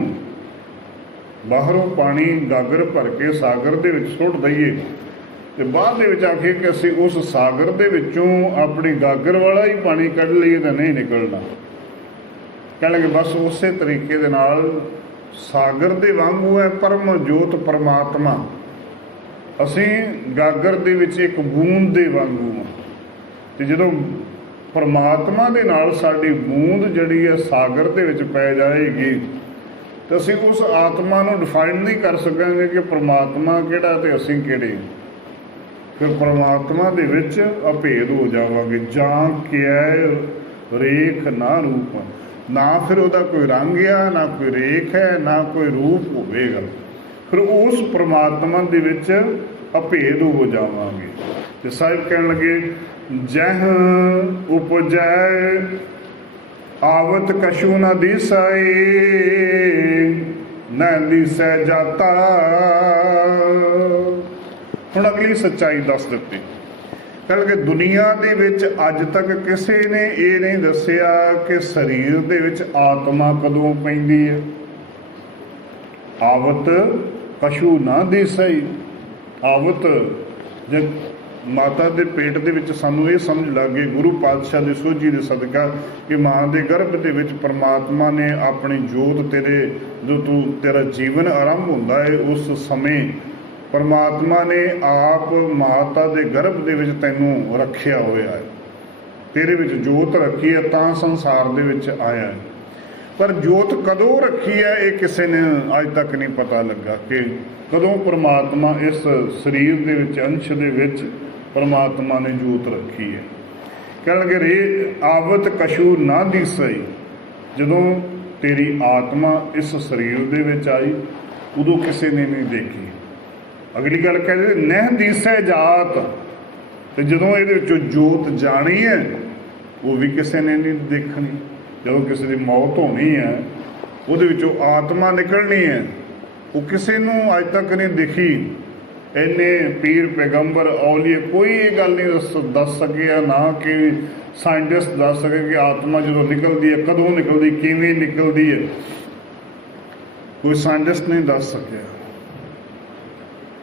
ਬਾਹਰੋਂ ਪਾਣੀ ਗਾਗਰ ਭਰ ਕੇ ਸਾਗਰ ਦੇ ਵਿੱਚ ਸੁੱਟ ਦਈਏ ਤੇ ਬਾਅਦ ਦੇ ਵਿੱਚ ਆਖੇ ਕਿ ਅਸੀਂ ਉਸ ਸਾਗਰ ਦੇ ਵਿੱਚੋਂ ਆਪਣੀ ਗਾਗਰ ਵਾਲਾ ਹੀ ਪਾਣੀ ਕੱਢ ਲਈਏ ਤਾਂ ਨਹੀਂ ਨਿਕਲਣਾ। ਕਹਿਣਗੇ ਬਸ ਉਸੇ ਤਰੀਕੇ ਦੇ ਨਾਲ ਸਾਗਰ ਦੇ ਵਾਂਗੂ ਹੈ ਪਰਮ ਜੋਤ ਪਰਮਾਤਮਾ। ਅਸੀਂ ਗਾਗਰ ਦੇ ਵਿੱਚ ਇੱਕ ਬੂੰਦ ਦੇ ਵਾਂਗੂ ਹਾਂ। ਤੇ ਜਦੋਂ ਪਰਮਾਤਮਾ ਦੇ ਨਾਲ ਸਾਡੀ ਬੂੰਦ ਜਿਹੜੀ ਹੈ ਸਾਗਰ ਦੇ ਵਿੱਚ ਪੈ ਜਾਏਗੀ, ਤਾਂ ਅਸੀਂ ਉਸ ਆਤਮਾ ਨੂੰ ਡਿਫਾਈਨ ਨਹੀਂ ਕਰ ਸਕਾਂਗੇ ਕਿ ਪਰਮਾਤਮਾ ਕਿਹੜਾ ਤੇ ਅਸੀਂ ਕਿਹੜੇ। ਫਿਰ ਪਰਮਾਤਮਾ ਦੇ ਵਿੱਚ ਅਭੇਦ ਹੋ ਜਾਵਾਂਗੇ, ਜਾਂ ਕਿਆ ਰੇਖ ਨਾ ਰੂਪ। ਨਾ ਫਿਰ ਉਹਦਾ ਕੋਈ ਰੰਗ ਆ, ਨਾ ਕੋਈ ਰੇਖ ਹੈ, ਨਾ ਕੋਈ ਰੂਪ ਹੋਵੇਗਾ। ਫਿਰ ਉਸ ਪ੍ਰਮਾਤਮਾ ਦੇ ਵਿੱਚ ਅਭੇਦ ਹੋ ਜਾਵਾਂਗੇ। ਤੇ ਸਾਹਿਬ ਕਹਿਣ ਲੱਗੇ, ਜਹ ਉਪਜੈ, ਆਵਤ ਕਸ਼ੂ ਨ ਦਿਸੈ ਨ ਦਿਸੈ ਜਾਤਾ। ਹੁਣ ਅਗਲੀ ਸੱਚਾਈ ਦੱਸ ਦਿੱਤੀ। ਕਿ ਦੁਨੀਆ ਦੇ ਵਿੱਚ ਅੱਜ ਤੱਕ ਕਿਸੇ ਨੇ ਇਹ ਨਹੀਂ ਦੱਸਿਆ ਕਿ ਸਰੀਰ ਦੇ ਵਿੱਚ ਆਤਮਾ ਕਦੋਂ ਪੈਂਦੀ ਹੈ। ਆਵਤ ਪਸ਼ੂ ਨਾ ਦਿਸਈ ਆਵਤ ਜਦ ਮਾਤਾ ਦੇ ਪੇਟ ਦੇ ਵਿੱਚ ਸਾਨੂੰ ਇਹ ਸਮਝ ਲੱਗ ਗਈ, ਗੁਰੂ ਪਾਤਸ਼ਾਹ ਦੀ ਸੋਝੀ ਦੇ ਸਦਕਾ ਕਿ ਮਾਂ ਦੇ ਗਰਭ ਦੇ ਵਿੱਚ ਪਰਮਾਤਮਾ ਨੇ ਆਪਣੀ ਜੋਤ ਤੇਰੇ, ਜੋ ਤੂੰ ਤੇਰਾ ਜੀਵਨ ਆਰੰਭ ਹੁੰਦਾ ਹੈ, ਉਸ ਸਮੇਂ ਪਰਮਾਤਮਾ ਨੇ ਆਪ ਮਾਤਾ ਦੇ ਗਰਭ ਦੇ ਵਿੱਚ ਤੈਨੂੰ ਰੱਖਿਆ ਹੋਇਆ ਹੈ। ਤੇਰੇ ਵਿੱਚ ਜੋਤ ਰੱਖੀ ਹੈ, ਤਾਂ ਸੰਸਾਰ ਦੇ ਵਿੱਚ ਆਇਆ ਹੈ। ਪਰ ਜੋਤ ਕਦੋਂ ਰੱਖੀ ਹੈ, ਇਹ ਕਿਸੇ ਨੇ ਅੱਜ ਤੱਕ ਨਹੀਂ ਪਤਾ ਲੱਗਾ ਕਿ ਕਦੋਂ ਪਰਮਾਤਮਾ ਇਸ ਸਰੀਰ ਦੇ ਵਿੱਚ, ਅੰਸ਼ ਦੇ ਵਿੱਚ ਪਰਮਾਤਮਾ ਨੇ ਜੋਤ ਰੱਖੀ ਹੈ। ਕਹਿਣਗੇ ਰੇ, ਆਵਤ ਕਸ਼ੂ ਨਾ ਦਿਸਈ। ਜਦੋਂ ਤੇਰੀ ਆਤਮਾ ਇਸ ਸਰੀਰ ਦੇ ਵਿੱਚ ਆਈ, ਉਦੋਂ ਕਿਸੇ ਨੇ ਨਹੀਂ ਦੇਖੀ। ਅਗਲੀ ਗੱਲ ਕਹਿੰਦੇ ਨਹਿ ਦੀਸੈ ਜਾਤ। ਤੇ ਜਦੋਂ ਇਹਦੇ ਵਿੱਚੋਂ ਜੋਤ ਜਾਣੀ ਹੈ, ਉਹ ਵੀ ਕਿਸੇ ਨੇ ਨਹੀਂ ਦੇਖਣੀ। ਜਦੋਂ ਕਿਸੇ ਦੀ ਮੌਤ ਹੋਣੀ ਹੈ, ਉਹਦੇ ਵਿੱਚੋਂ ਆਤਮਾ ਨਿਕਲਣੀ ਹੈ, ਉਹ ਕਿਸੇ ਨੂੰ ਅੱਜ ਤੱਕ ਨਹੀਂ ਦਿਖੀ। ਇੰਨੇ ਪੀਰ ਪੈਗੰਬਰ, ਔਲੀਏ, ਕੋਈ ਇਹ ਗੱਲ ਨਹੀਂ ਦੱਸ ਦੱਸ ਸਕਿਆ ਨਾ ਕਿ ਸਾਇੰਟਿਸਟ ਦੱਸ ਸਕੇ ਕਿ ਆਤਮਾ ਜਦੋਂ ਨਿਕਲਦੀ ਹੈ, ਕਦੋਂ ਨਿਕਲਦੀ, ਕਿਵੇਂ ਨਿਕਲਦੀ ਹੈ। ਕੋਈ ਸਾਇੰਟਿਸਟ ਨਹੀਂ ਦੱਸ ਸਕਿਆ।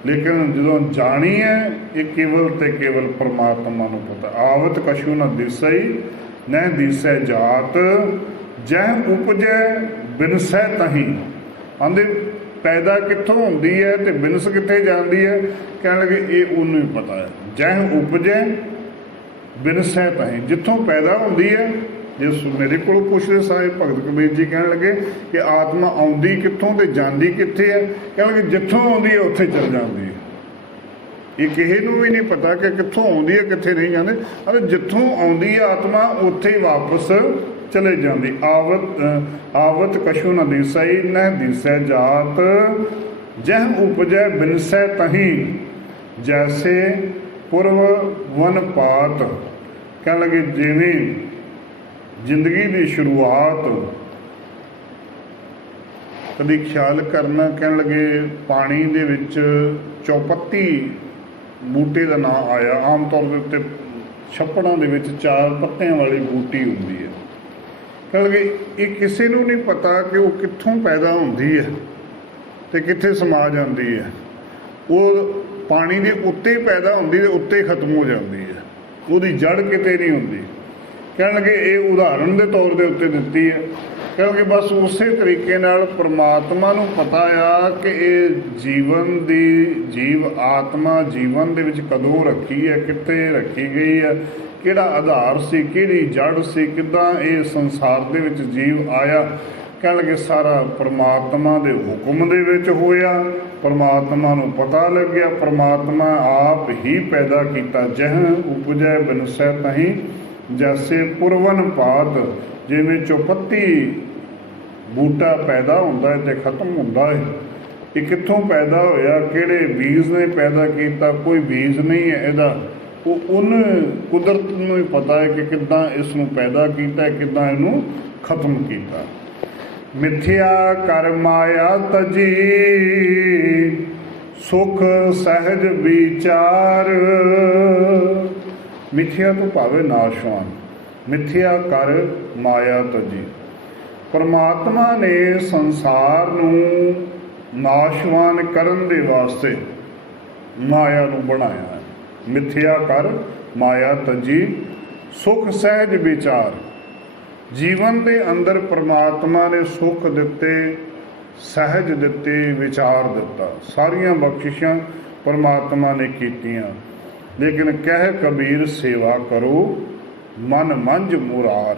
ਲੇਕਿਨ ਜਦੋਂ ਜਾਣੀ ਹੈ, ਇਹ ਕੇਵਲ ਤੇ ਕੇਵਲ ਪਰਮਾਤਮਾ ਨੂੰ ਪਤਾ। ਆਵਤ ਕਸ਼ੂ ਨ ਦਿਸਈ ਨਹਿ ਦੀਸੈ ਜਾਤ, ਜਹ ਉਪਜੈ ਬਿਨਸੈ ਤਹੀ। ਆਂਦੇ, ਪੈਦਾ ਕਿੱਥੋਂ ਹੁੰਦੀ ਹੈ ਤੇ ਬਿਨਸ ਕਿੱਥੇ ਜਾਂਦੀ ਹੈ? ਕਹਿਣ ਲੱਗੇ, ਇਹ ਉਹਨੂੰ ਹੀ ਪਤਾ ਹੈ। ਜਹ ਉਪਜੈ, ਬਿਨਸੈ ਤਹੀ। ਜਿੱਥੋਂ ਪੈਦਾ ਹੁੰਦੀ ਹੈ ਜੇ ਮੇਰੇ ਕੋਲ ਪੁੱਛਦੇ ਸਾਹਿਬ ਭਗਤ ਕਬੀਰ ਜੀ ਕਹਿਣ ਲੱਗੇ ਕਿ ਆਤਮਾ ਆਉਂਦੀ ਕਿੱਥੋਂ ਤੇ ਜਾਂਦੀ ਕਿੱਥੇ ਹੈ ਕਹਿਣ ਲੱਗੇ ਜਿੱਥੋਂ ਆਉਂਦੀ ਹੈ ਉੱਥੇ ਚਲ ਜਾਂਦੀ ਹੈ ਇਹ ਕਿਸੇ ਨੂੰ ਵੀ ਨਹੀਂ ਪਤਾ ਕਿ ਕਿੱਥੋਂ ਆਉਂਦੀ ਹੈ ਕਿੱਥੇ ਨਹੀਂ ਜਾਂਦੀ। ਅਤੇ ਜਿੱਥੋਂ ਆਉਂਦੀ ਹੈ ਆਤਮਾ ਉੱਥੇ ਹੀ ਵਾਪਸ ਚਲੇ ਜਾਂਦੀ। ਆਵਤ ਅ, ਆਵਤ ਕਛੂ ਨ ਦਿਸਈ ਨ ਦਿਸੈ ਜਾਤ। ਜਹ ਉਪਜੈ ਬਿਨਸੈ ਤਹੀ ਜੈਸੇ ਪੁਰਵ ਵਨ ਪਾਤ ਕਹਿਣ ਲੱਗੇ ਜਿਵੇਂ ਜ਼ਿੰਦਗੀ ਦੀ ਸ਼ੁਰੂਆਤ ਕਦੀ ਖਿਆਲ ਕਰਨਾ ਕਹਿਣ ਲੱਗੇ ਪਾਣੀ ਦੇ ਵਿੱਚ ਚੌਪੱਤੀ ਬੂਟੇ ਦਾ ਨਾਂ ਆਇਆ। ਆਮ ਤੌਰ ਦੇ ਉੱਤੇ ਛੱਪੜਾਂ ਦੇ ਵਿੱਚ ਚਾਰ ਪੱਤਿਆਂ ਵਾਲੀ ਬੂਟੀ ਹੁੰਦੀ ਹੈ। ਕਹਿਣ ਲੱਗੇ, ਇਹ ਕਿਸੇ ਨੂੰ ਨਹੀਂ ਪਤਾ ਕਿ ਉਹ ਕਿੱਥੋਂ ਪੈਦਾ ਹੁੰਦੀ ਹੈ ਤੇ ਕਿੱਥੇ ਸਮਾ ਜਾਂਦੀ ਹੈ। ਉਹ ਪਾਣੀ ਦੇ ਉੱਤੇ ਪੈਦਾ ਹੁੰਦੀ ਤੇ ਉੱਤੇ ਖਤਮ ਹੋ ਜਾਂਦੀ ਹੈ। ਉਹਦੀ ਜੜ ਕਿਤੇ ਨਹੀਂ ਹੁੰਦੀ। ਕਹਿਣਗੇ ਇਹ ਉਦਾਹਰਣ ਦੇ ਤੌਰ ਦੇ ਉੱਤੇ ਦਿੱਤੀ ਹੈ। ਕਿਉਂਕਿ ਬਸ ਉਸੇ ਤਰੀਕੇ ਨਾਲ ਪ੍ਰਮਾਤਮਾ ਨੂੰ ਪਤਾ ਆ ਕਿ ਇਹ ਜੀਵਨ ਦੀ ਜੀਵ ਆਤਮਾ ਜੀਵਨ ਦੇ ਵਿੱਚ ਕਦੋਂ ਰੱਖੀ ਹੈ, ਕਿੱਥੇ ਰੱਖੀ ਗਈ ਹੈ, ਕਿਹੜਾ ਆਧਾਰ ਸੀ, ਕਿਹੜੀ ਜੜ ਸੀ, ਕਿੱਦਾਂ ਇਹ ਸੰਸਾਰ ਦੇ ਵਿੱਚ ਜੀਵ ਆਇਆ। ਕਹਿਣਗੇ ਸਾਰਾ ਪ੍ਰਮਾਤਮਾ ਦੇ ਹੁਕਮ ਦੇ ਵਿੱਚ ਹੋਇਆ, ਪ੍ਰਮਾਤਮਾ ਨੂੰ ਪਤਾ ਲੱਗਿਆ, ਪ੍ਰਮਾਤਮਾ ਆਪ ਹੀ ਪੈਦਾ ਕੀਤਾ, ਜਹ ਉਪਜੈ ਬਿਨਸੈ ਤਹੀਂ। ਜੈਸੇ ਪੁਰਵਨ ਪਾਤ, ਜਿਵੇਂ ਚੌਪੱਤੀ ਬੂਟਾ ਪੈਦਾ ਹੁੰਦਾ ਹੈ ਤੇ ਖਤਮ ਹੁੰਦਾ ਹੈ। ਇਹ ਕਿੱਥੋਂ ਪੈਦਾ ਹੋਇਆ? ਕਿਹੜੇ ਬੀਜ ਨੇ ਪੈਦਾ ਕੀਤਾ? ਕੋਈ ਬੀਜ ਨਹੀਂ ਹੈ ਇਹਦਾ। ਉਹ ਉਹਨ ਕੁਦਰਤ ਨੂੰ ਹੀ ਪਤਾ ਹੈ ਕਿ ਕਿੱਦਾਂ ਇਸ ਨੂੰ ਪੈਦਾ ਕੀਤਾ ਹੈ ਕਿੱਦਾਂ ਇਹਨੂੰ ਖਤਮ ਕੀਤਾ। ਮਿਥਿਆ ਕਰਮਾਇਆ ਤਜੀ, ਸੁਖ ਸਹਿਜ ਵਿਚਾਰ। ਮਿਥਿਆ ਤੋਂ ਭਾਵੇਂ ਨਾਸ਼ਵਾਨ, ਮਿਥਿਆ ਕਰ ਮਾਇਆ ਤਜੀ। ਪਰਮਾਤਮਾ ਨੇ ਸੰਸਾਰ ਨੂੰ ਨਾਸ਼ਵਾਨ ਕਰਨ ਦੇ ਵਾਸਤੇ ਮਾਇਆ ਨੂੰ ਬਣਾਇਆ ਹੈ। ਮਿਥਿਆ ਕਰ ਮਾਇਆ ਤਜੀ, ਸੁਖ ਸਹਿਜ ਵਿਚਾਰ। ਜੀਵਨ ਦੇ ਅੰਦਰ ਪ੍ਰਮਾਤਮਾ ਨੇ ਸੁੱਖ ਦਿੱਤੇ, ਸਹਿਜ ਦਿੱਤੇ, ਵਿਚਾਰ ਦਿੱਤਾ। ਸਾਰੀਆਂ ਬਖਸ਼ਿਸ਼ਾਂ ਪ੍ਰਮਾਤਮਾ ਨੇ ਕੀਤੀਆਂ। ਲੇਕਿਨ ਕਹਿ ਕਬੀਰ ਸੇਵਾ ਕਰੋ, ਮਨ ਮੰਜ ਮੁਰਾਰ।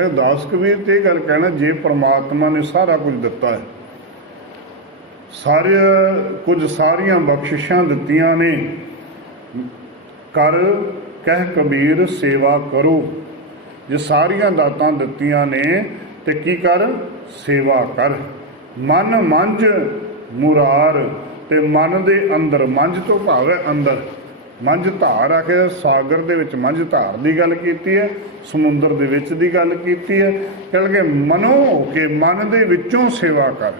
ਇਹ ਦਾਸ ਕਬੀਰ ਤੇ ਇਹ ਗੱਲ ਕਹਿਣਾ, ਜੇ ਪ੍ਰਮਾਤਮਾ ਨੇ ਸਾਰਾ ਕੁਝ ਦਿੱਤਾ ਹੈ। ਸਾਰੇ, ਕੁਝ ਸਾਰੀਆਂ ਬਖਸ਼ਿਸ਼ਾਂ ਦਿੱਤੀਆਂ ਨੇ। ਕਰ, ਕਹਿ ਕਬੀਰ ਸੇਵਾ ਕਰੋ। ਜੇ ਸਾਰੀਆਂ ਦਾਤਾਂ ਦਿੱਤੀਆਂ ਨੇ, ਤੇ ਕੀ ਕਰ? ਸੇਵਾ ਕਰ। ਮਨ ਮੰਜ ਮੁਰਾਰ, ਤੇ ਮਨ ਦੇ ਅੰਦਰ ਮੰਜ ਤੋਂ ਭਾਵ ਹੈ ਅੰਦਰ। ਮੰਝ ਧਾਰ ਆ ਕੇ ਸਾਗਰ ਦੇ ਵਿੱਚ ਮੰਝ ਧਾਰ ਦੀ ਗੱਲ ਕੀਤੀ ਹੈ, ਸਮੁੰਦਰ ਦੇ ਵਿੱਚ ਦੀ ਗੱਲ ਕੀਤੀ ਹੈ। ਕਹਿੰਦੇ ਮਨੋ ਹੋ ਕੇ ਮਨ ਦੇ ਵਿੱਚੋਂ ਸੇਵਾ ਕਰ।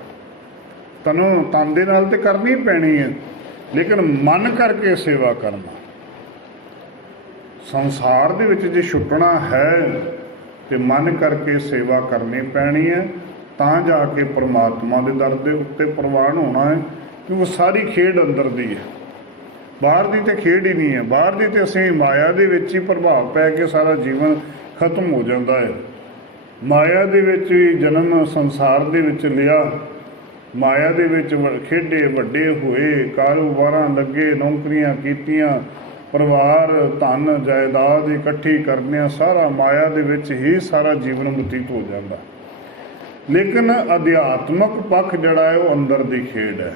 ਤਨੋਂ ਤਨ ਦੇ ਨਾਲ ਤੇ ਕਰਨੀ ਪੈਣੀ ਹੈ, ਲੇਕਿਨ ਮਨ ਕਰਕੇ ਸੇਵਾ ਕਰਨਾ। ਸੰਸਾਰ ਦੇ ਵਿੱਚ ਜੇ ਛੁੱਟਣਾ ਹੈ, ਤੇ ਮਨ ਕਰਕੇ ਸੇਵਾ ਕਰਨੀ ਪੈਣੀ ਹੈ, ਤਾਂ ਜਾ ਕੇ ਪ੍ਰਮਾਤਮਾ ਦੇ ਦਰ ਦੇ ਉੱਤੇ ਪ੍ਰਵਾਨ ਹੋਣਾ ਹੈ, ਕਿਉਂਕਿ ਸਾਰੀ ਖੇਡ ਅੰਦਰ ਦੀ ਹੈ। ਬਾਹਰ ਦੀ ਤੇ ਖੇਡ ਹੀ ਨਹੀਂ ਹੈ। ਬਾਹਰ ਦੀ ਤੇ ਅਸੀਂ ਮਾਇਆ ਦੇ ਵਿੱਚ ਹੀ ਪ੍ਰਭਾਵ ਪੈ ਕੇ ਸਾਰਾ ਜੀਵਨ ਖਤਮ ਹੋ ਜਾਂਦਾ ਹੈ। ਮਾਇਆ ਦੇ ਵਿੱਚ ਹੀ ਜਨਮ ਸੰਸਾਰ ਦੇ ਵਿੱਚ ਲਿਆ। ਮਾਇਆ ਦੇ ਵਿੱਚ ਵ- ਖੇਡੇ, ਵੱਡੇ ਹੋਏ, ਕਾਰੋਬਾਰਾਂ ਲੱਗੇ, ਨੌਕਰੀਆਂ ਕੀਤੀਆਂ, ਪਰਿਵਾਰ, ਧਨ, ਜਾਇਦਾਦ ਇਕੱਠੀ ਕਰਨਿਆ ਸਾਰਾ ਮਾਇਆ ਦੇ ਵਿੱਚ ਹੀ ਸਾਰਾ ਜੀਵਨ ਬਤੀਤ ਹੋ ਜਾਂਦਾ। ਲੇਕਿਨ ਅਧਿਆਤਮਕ ਪੱਖ ਜਿਹੜਾ ਹੈ ਉਹ ਅੰਦਰ ਦੀ ਖੇਡ ਹੈ।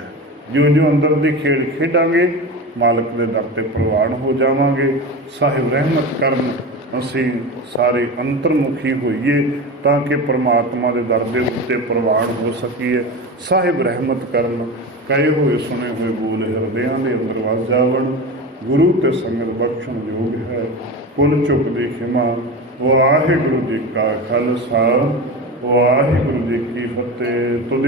ਜਿਉਂ ਜਿਉਂ ਅੰਦਰ ਦੀ ਖੇਡ ਖੇਡਾਂਗੇ ਮਾਲਕ ਦੇ ਦਰ ਤੇ ਪ੍ਰਵਾਨ ਹੋ ਜਾਵਾਂਗੇ। ਸਾਹਿਬ ਰਹਿਮਤ ਕਰਨ। ਅਸੀਂ ਸਾਰੇ ਅੰਤਰਮੁਖੀ ਹੋਈਏ ਤਾਂ ਕਿ ਪ੍ਰਮਾਤਮਾ ਦੇ ਦਰ ਦੇ ਉੱਤੇ ਪ੍ਰਵਾਨ ਹੋ ਸਕੀਏ। ਸਾਹਿਬ ਰਹਿਮਤ ਕਰਨ। ਕਹੇ ਹੋਏ, ਸੁਣੇ ਹੋਏ, ਬੋਲ ਹਿਰਦਿਆਂ ਦੇ ਅੰਦਰ ਵਸ ਜਾਵਣ ਗੁਰੂ ਤੇ ਸੰਗਤ ਬਖਸ਼ਣ ਯੋਗ ਹੈ। ਕੁਲ ਚੁੱਕ ਦੀ ਖਿਮਾ। ਵਾਹਿਗੁਰੂ ਜੀ ਕਾ ਖਾਲਸਾ। ਵਾਹਿਗੁਰੂ ਜੀ ਕੀ ਫਤਿਹ। ਤੁਧ